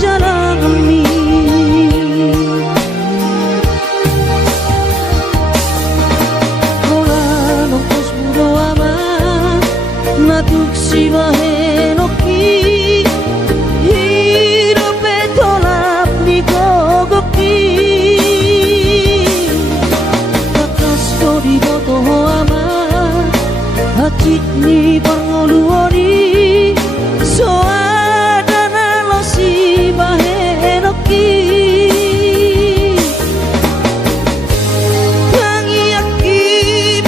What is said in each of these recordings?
jalani. Ola nongkos bodo amat natuk si bahenoki hidup betolap ni gogoki bakas di boto amat hati ni pangoluori soadana lo si bahenoki tangi aki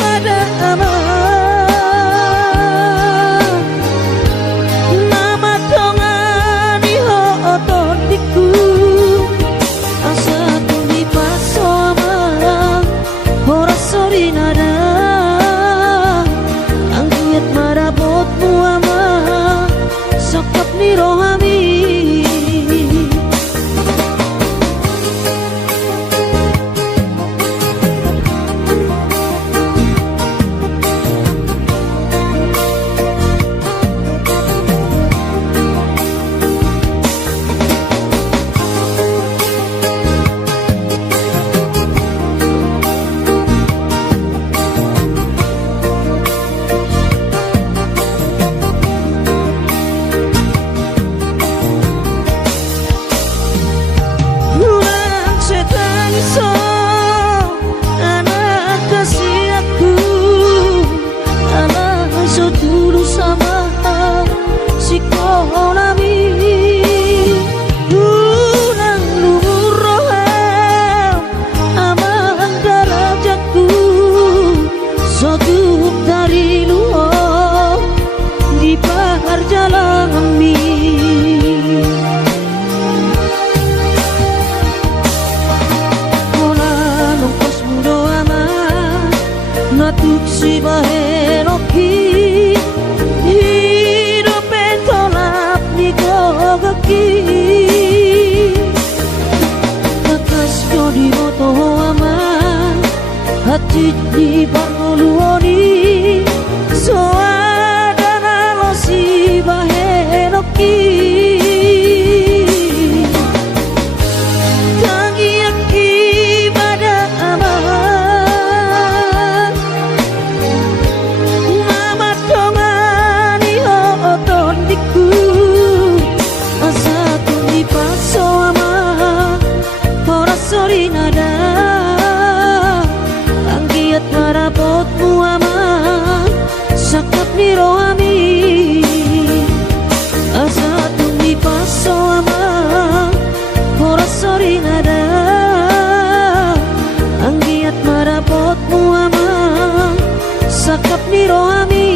pada amat nama dongani ho ototiku asa tumi paso amat ora sori nada angkiat marabotmu amat sokap ni rohami. Natuk si bahenoki hidup betolap ni gogoki bakas di boto amat hati di pangoluori soadana lo si bahenoki tangi aki pada amat nama dongani ho ototiku asa tumi paso amat ora sori nada angkiat marabotmu amat sakap ni rohami asa tumi paso amat ora sori nada angkiat marabotmu amat sakap ni rohami.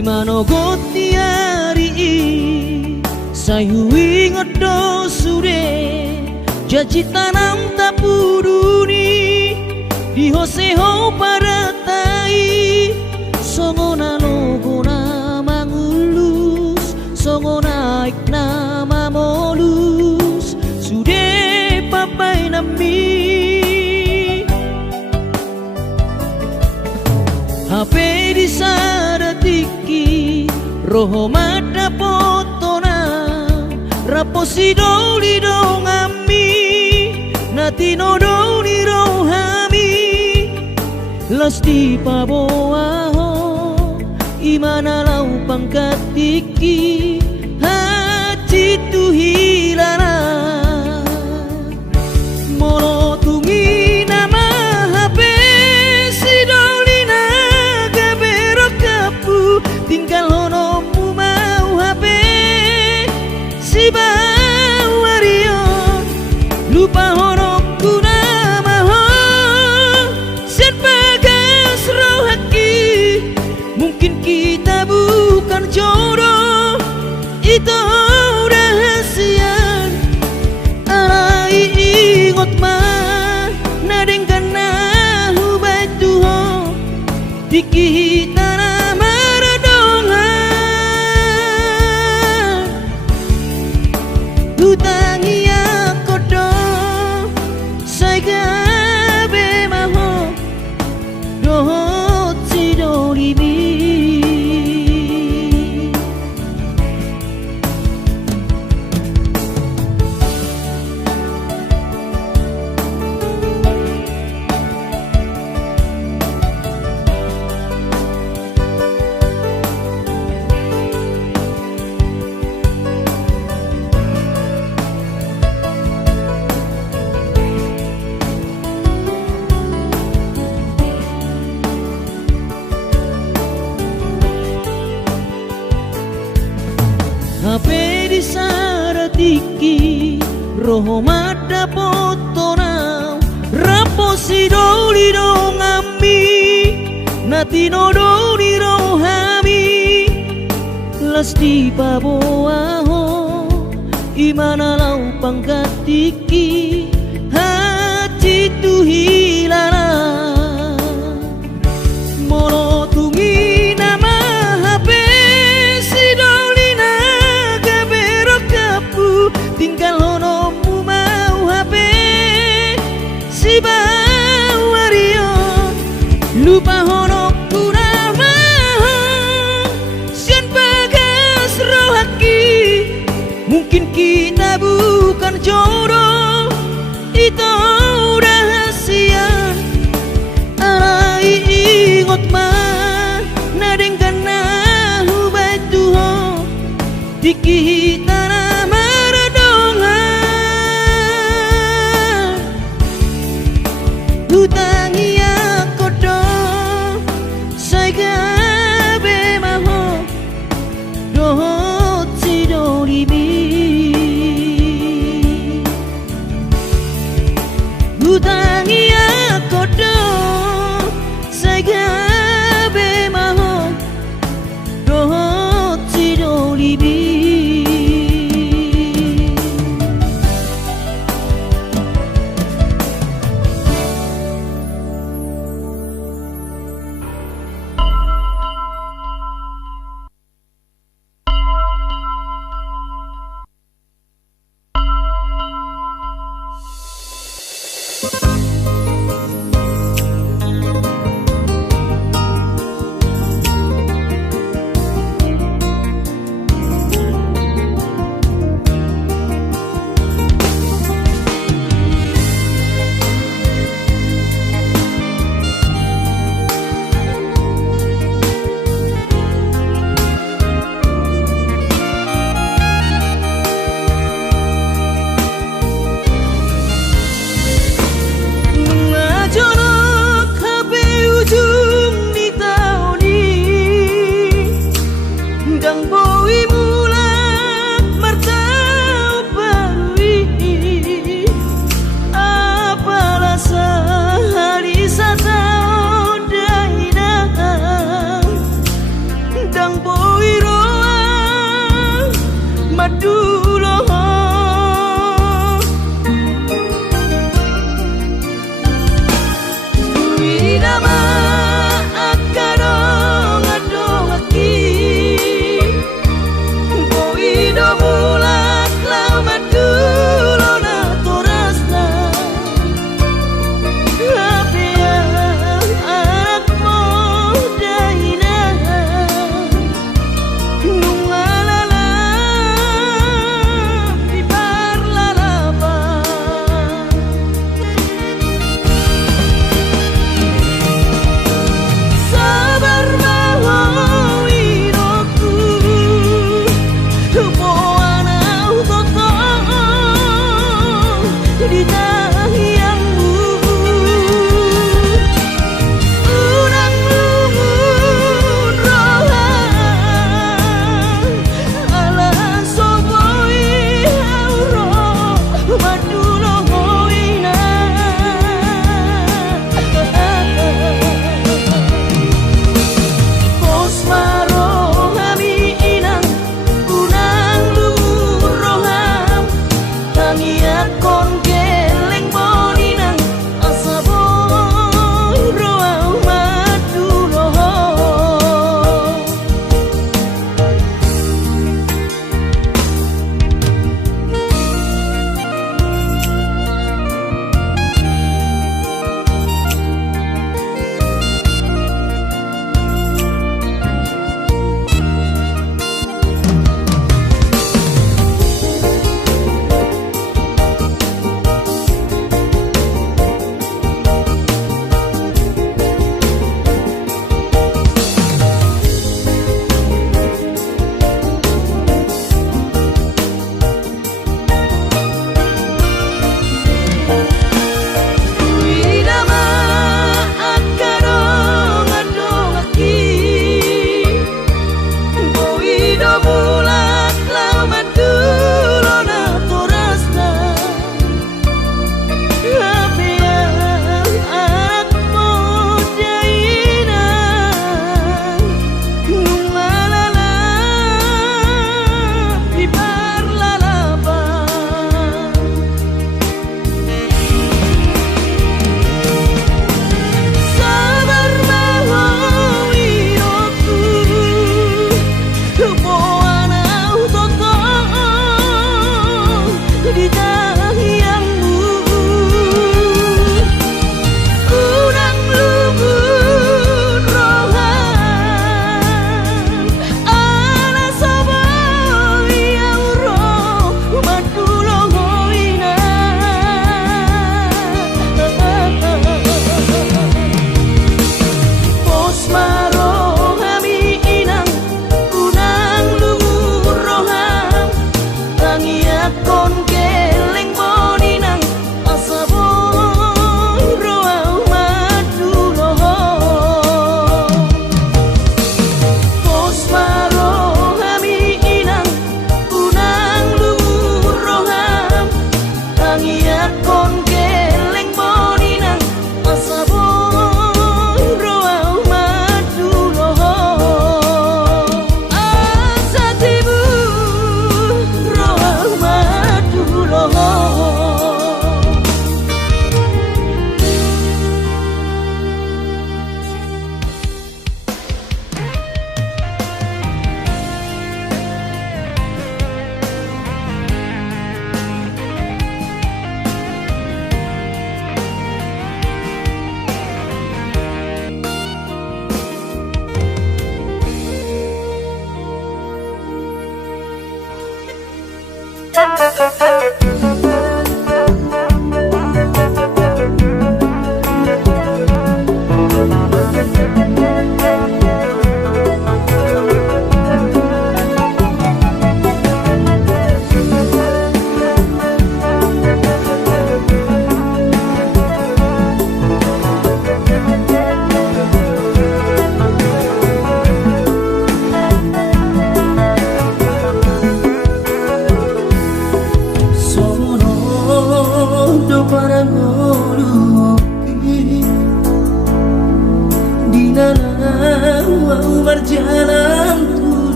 Imano gotiari sayui ngodo sure janji tanam tapuruni di hoseho paratai songona logona mangulus songona ikna molus sude papai nami HP di sadatiki roho mata potona raposi doli dongami natino doli rohami lasti paboaho imana lau pangkatiki haji tu hilana molo tungi nama HP si dolina gabero kapu tinggal honomu mau HP si bawario lupa honokku nama ho sen bagas rohaki mungkin kita bukan jodoh itu rahasia arai ingot mah nadeng kana hubai tuho dikita nama radongan hutangi akodo saigabe maho dohot sidolibi HP di saratiki roho mata potona raposi doli dongami natino doli rohami lasti paboaho imana lau pangkatiki hati tu hilana molo tungi nama HP si dolina gabero kapu tinggal honomu mau HP si bawario lupa honokku nama sian bagas rohaki mungkin kita bukan jodoh itu rahasia arai ingot mah nadeng kana hubai tuho dikita nama radongan hutangi akodo saigabe maho dohot sidolibi hutangi akodo saigabe maho dohot sidolibi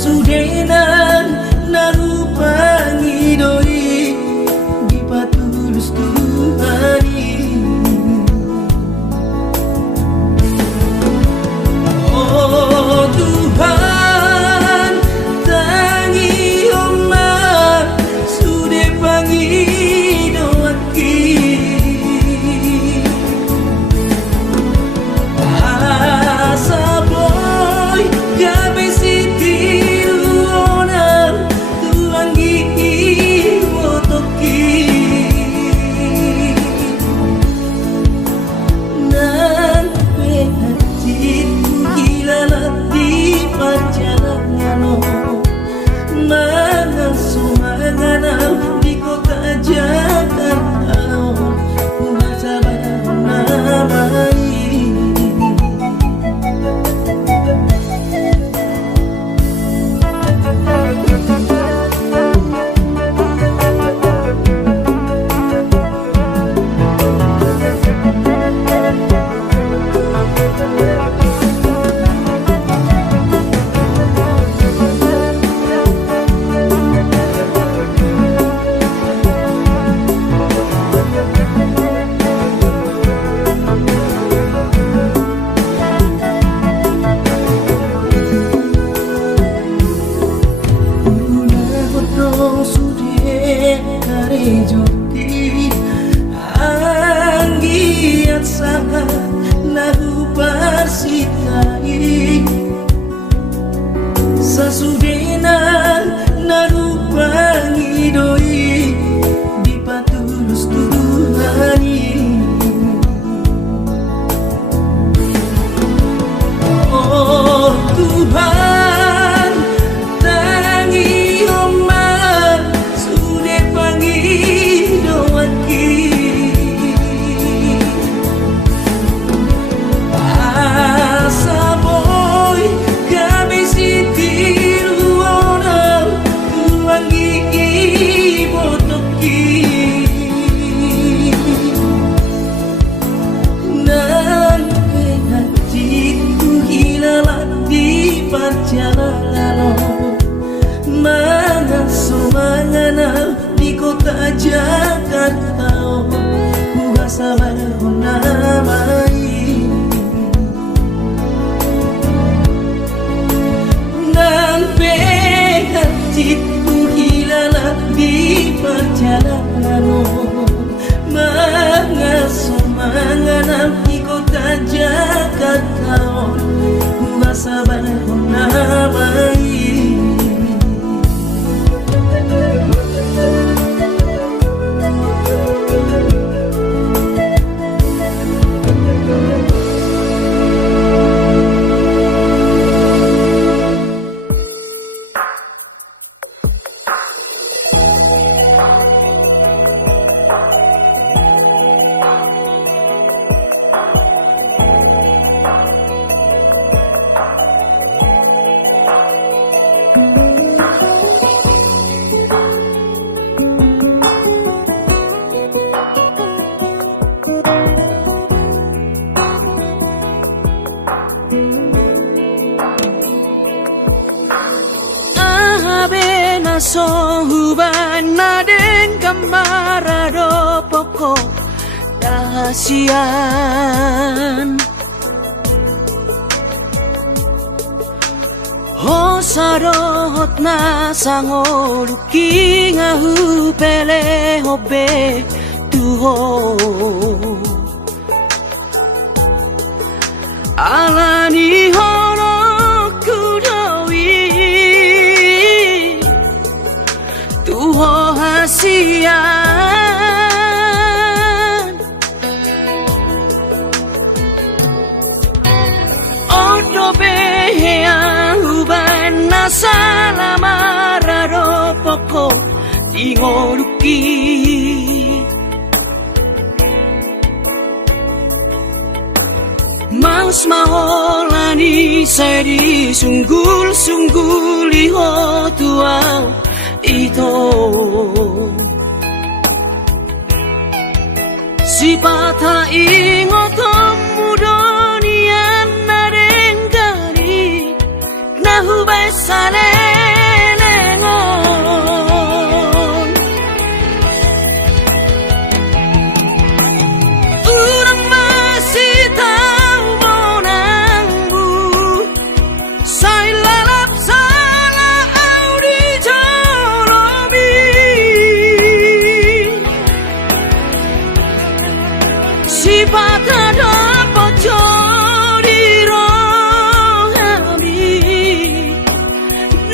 sasudenan narupangi doi dipatulus Tuhani. Oh Tuhan tangi omar sude pangi doaki asa boy gabe siti uonar tuangi wotoki nan penatiku hilalat di perjalanan mana sumanganam di kota Jakarta masa namai. Anggiat sangat nahu parsitai sasudenan narupangi doi dipatulus Tuhani. Oh Tuhan tangi omar sude pangi doaki asa boy kami siti ruona tuangi botoki nan hatiku hilalat di perjalanan mana sumanganam di kota Jakarta ku rasa namai nan hatiku hilalat di perjalanan mana sumanganam di kota Jakarta ku rasa namai. Sohuban naden kamara pokok rahasian Hosarot na sangoluki ngahu pele hobe tuho alani horo kudowi tuho hasian odo behea huban nasalamara poko tingoruki Maus maholani seri sunggul liho tuang ito Sipata ingotom mudonian narengari nahu besare si patah pocori rohami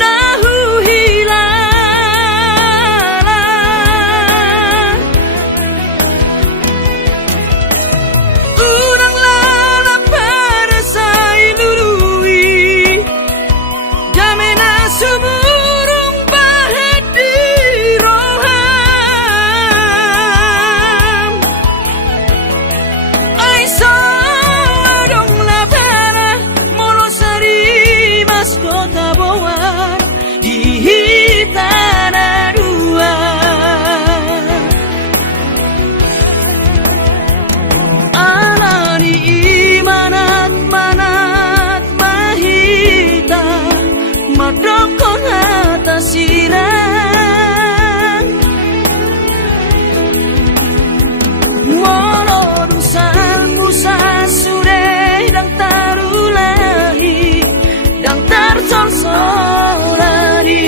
nahu hilala urang lala parasai lului damena suburung bahet di roham ai sawadong la para molosari mas kota boan di hitana dua alani imanat manat mahita madokon atas sirang molodusan musa sure dang tarulahi dang tarsolsolani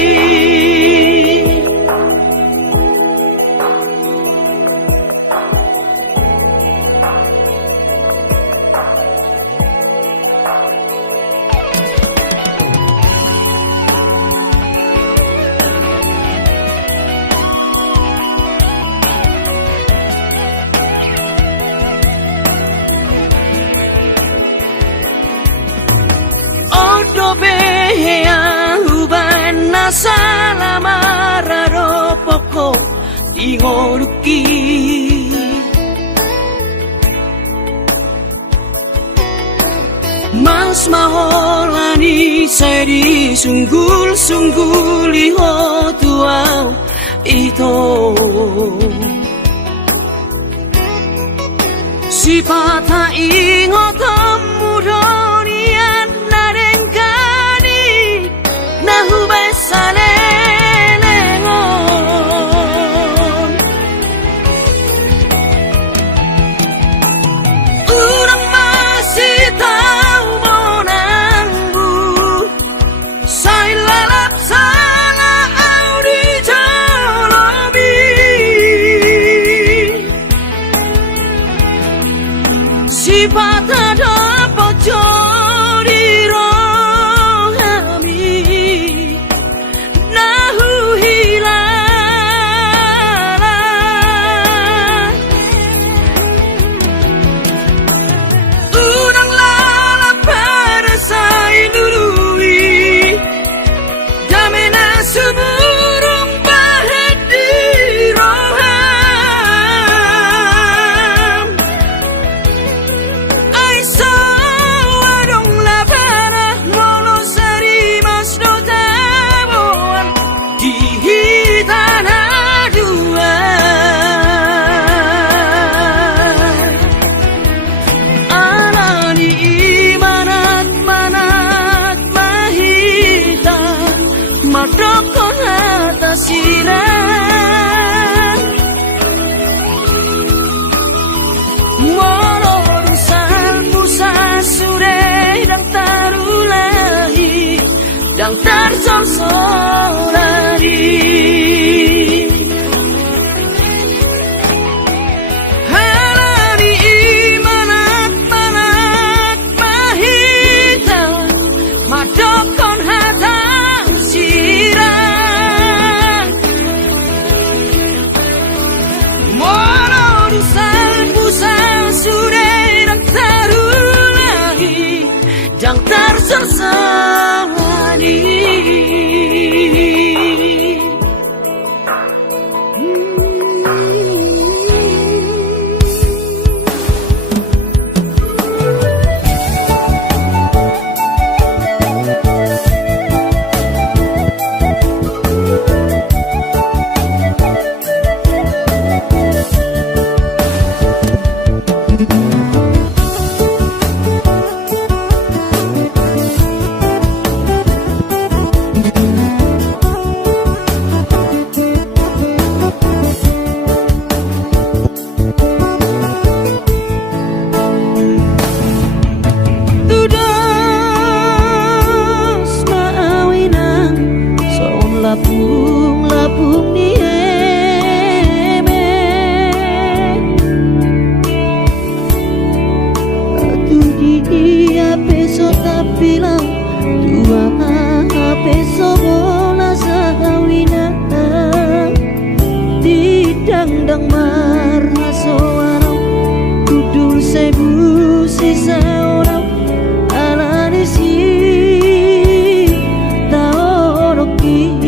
Odo behea uban nasalamara ropoko ingoruki Mas maholani seri sunggul-sunggul iho tuau ito si patah ingotam muronian narengkani nahu besale lengon urang masih tahu monanggu sai lalap salah audi jalobi si patah pocori rohami nahu hilala urang lala parasai lului damena suburung bahet di roham ai sawadong la para molosari mas dotaboan di hitana dua alani imanat manat mahita madokon atas sirang molodusan musa sure dang tarulahi dang tarsolsolani halani imanat manat mahita madokon hatang sirang molodusan musa sure dang tarulahi dang tarsolsolani bilang dua peso bola sahawina di dangdang marah seorang kudul sebu sisa orang ala desi taoroki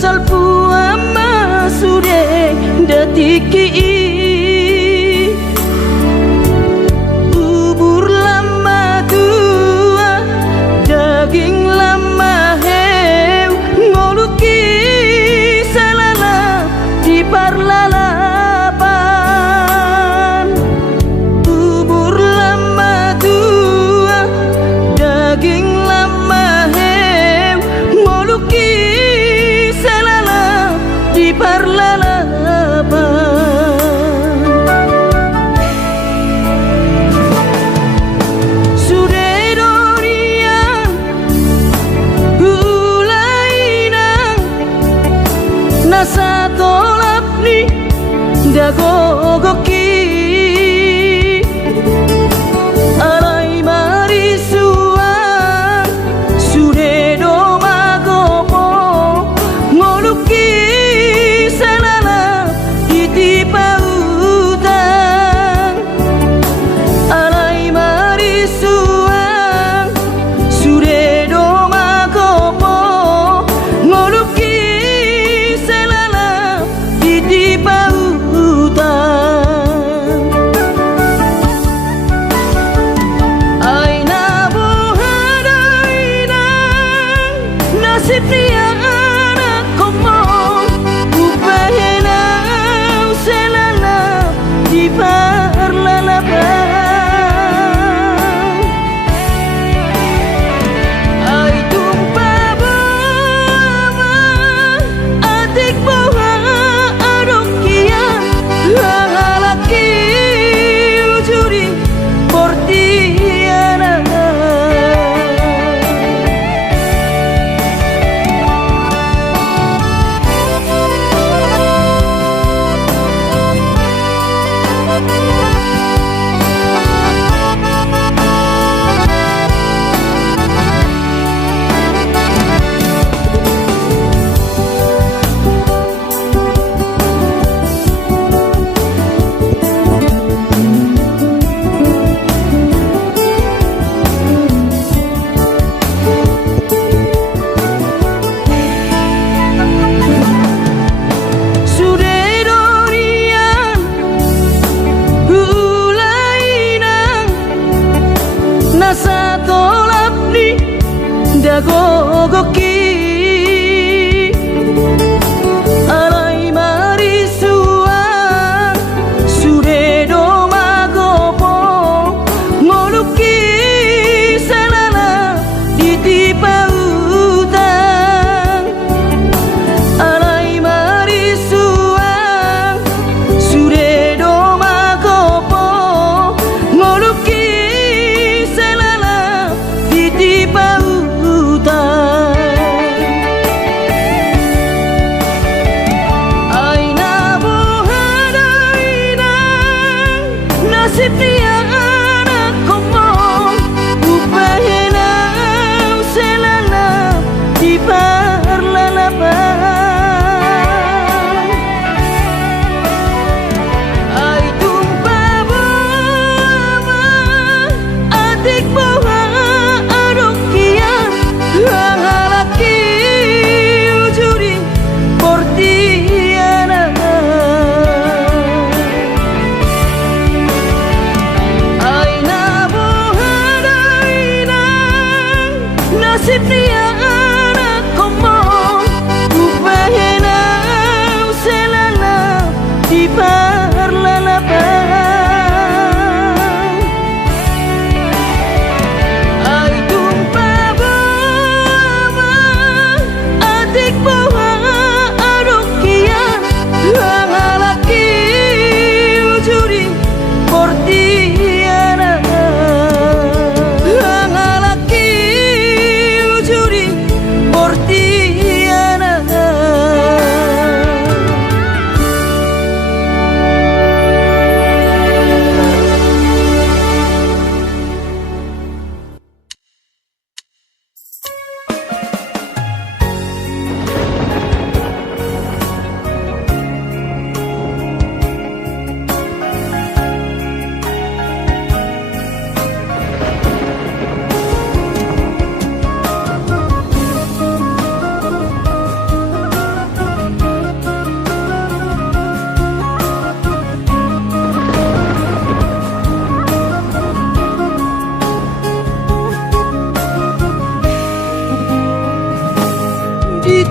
salpu amma sude datiki bubur lama tua daging lama heu ngoluki salala di parlalapan bubur lama tua daging lama heu ngoluki salala di parlalapan nasa tolap ni dagogoki alai marisuan sude do magopo ngoluki salala iti pautan alai marisuan sude do magopo ngoluki di pautan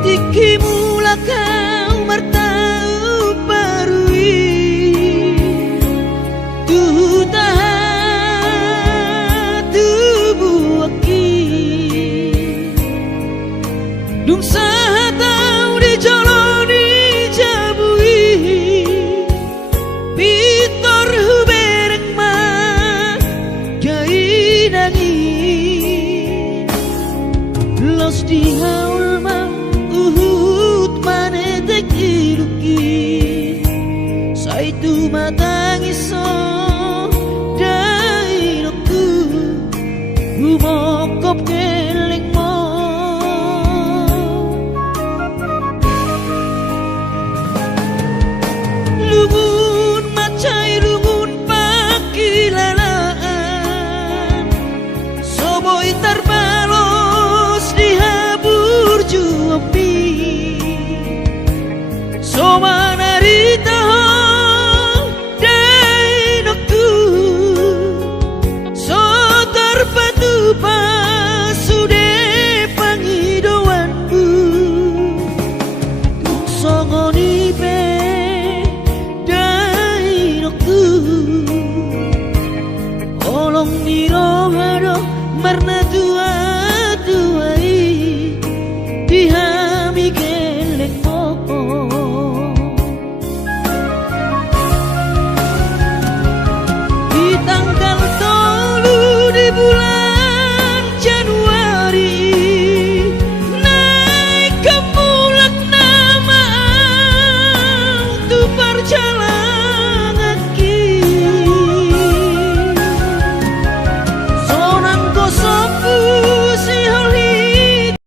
tiki mula kau martau parui tu tahan tubuh aki dung sahatau di jolo di jabui pitor hubereng ma gai nangi los di haul ma uhut manetek iluki saitu matangiso dai roku umokop keleng mo lungun macai lungun pakilalaan soboi tarbalos di habur juapi somanarita dai nokku so terpatu pasude pangidoanku tuk songoni pe dai nokku olong nirohado marna tua tuai dihami geleng mo di tanggal 3 di bulan Januari naik ke mulak nama tu perjalanan